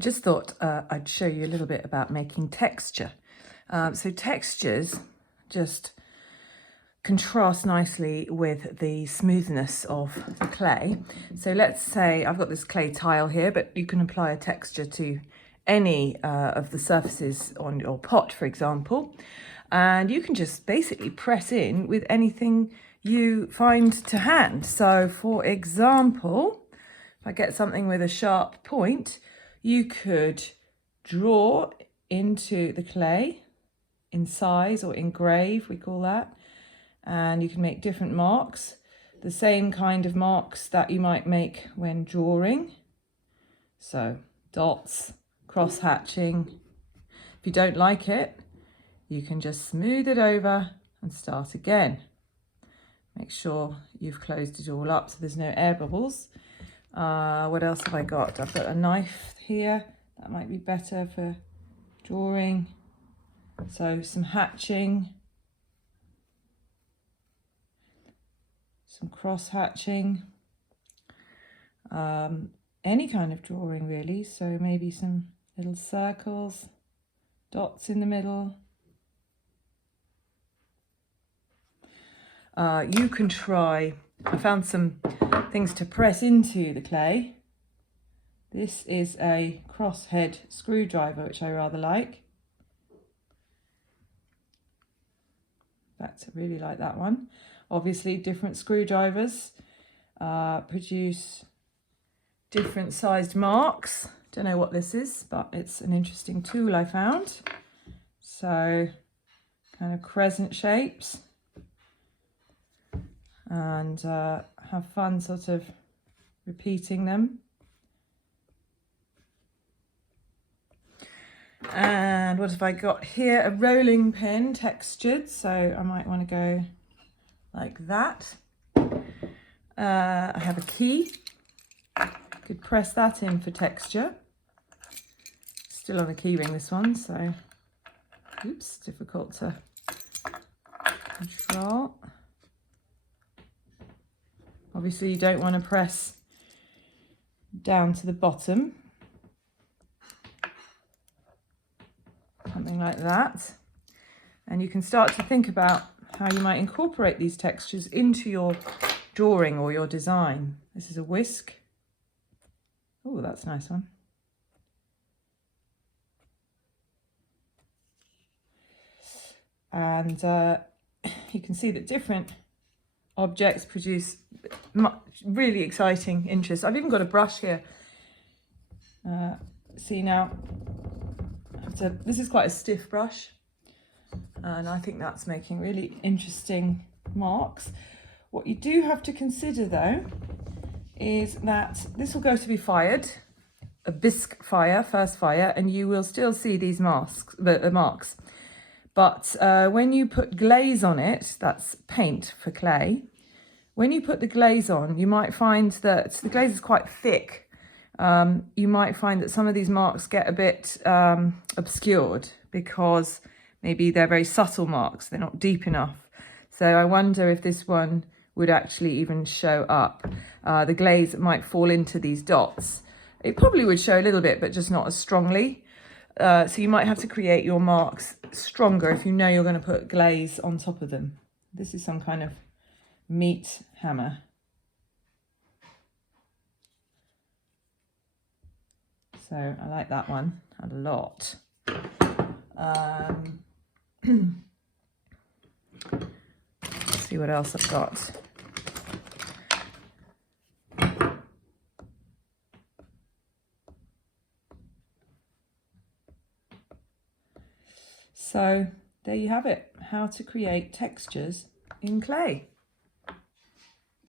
I just thought I'd show you a little bit about making texture. So textures just contrast nicely with the smoothness of the clay. So let's say I've got this clay tile here, but you can apply a texture to any of the surfaces on your pot, for example. And you can just basically press in with anything you find to hand. So for example, if I get something with a sharp point, you could draw into the clay, incise or engrave, we call that. And you can make different marks, the same kind of marks that you might make when drawing. So dots, cross hatching. If you don't like it, you can just smooth it over and start again. Make sure you've closed it all up so there's no air bubbles. What else have I got? I've got a knife here. That might be better for drawing. So some hatching. Some cross hatching. Any kind of drawing really. So maybe some little circles, dots in the middle. You can try, I found some things to press into the clay. This is a crosshead screwdriver, which I rather like. In fact, I really like that one. Obviously, different screwdrivers produce different sized marks. Don't know what this is, but it's an interesting tool I found. So, kind of crescent shapes. And have fun sort of repeating them. And what have I got here? A rolling pin, textured, so I might want to go like that. I have a key. Could press that in for texture. Still on a key ring, this one, so oops, difficult to control. Obviously, you don't want to press down to the bottom. Something like that. And you can start to think about how you might incorporate these textures into your drawing or your design. This is a whisk. Oh, that's a nice one. And you can see that different objects produce really exciting interest. I've even got a brush here. See now, this is quite a stiff brush, and I think that's making really interesting marks. What you do have to consider though is that this will go to be fired, a bisque fire, first fire, and you will still see these marks. But when you put glaze on it, that's paint for clay, when you put the glaze on, you might find that the glaze is quite thick. You might find that some of these marks get a bit obscured because maybe they're very subtle marks, they're not deep enough. So I wonder if this one would actually even show up. The glaze might fall into these dots. It probably would show a little bit, but just not as strongly. So you might have to create your marks stronger if you know you're going to put glaze on top of them. This is some kind of meat hammer. So I like that one a lot. Let's see what else I've got. So there you have it, how to create textures in clay.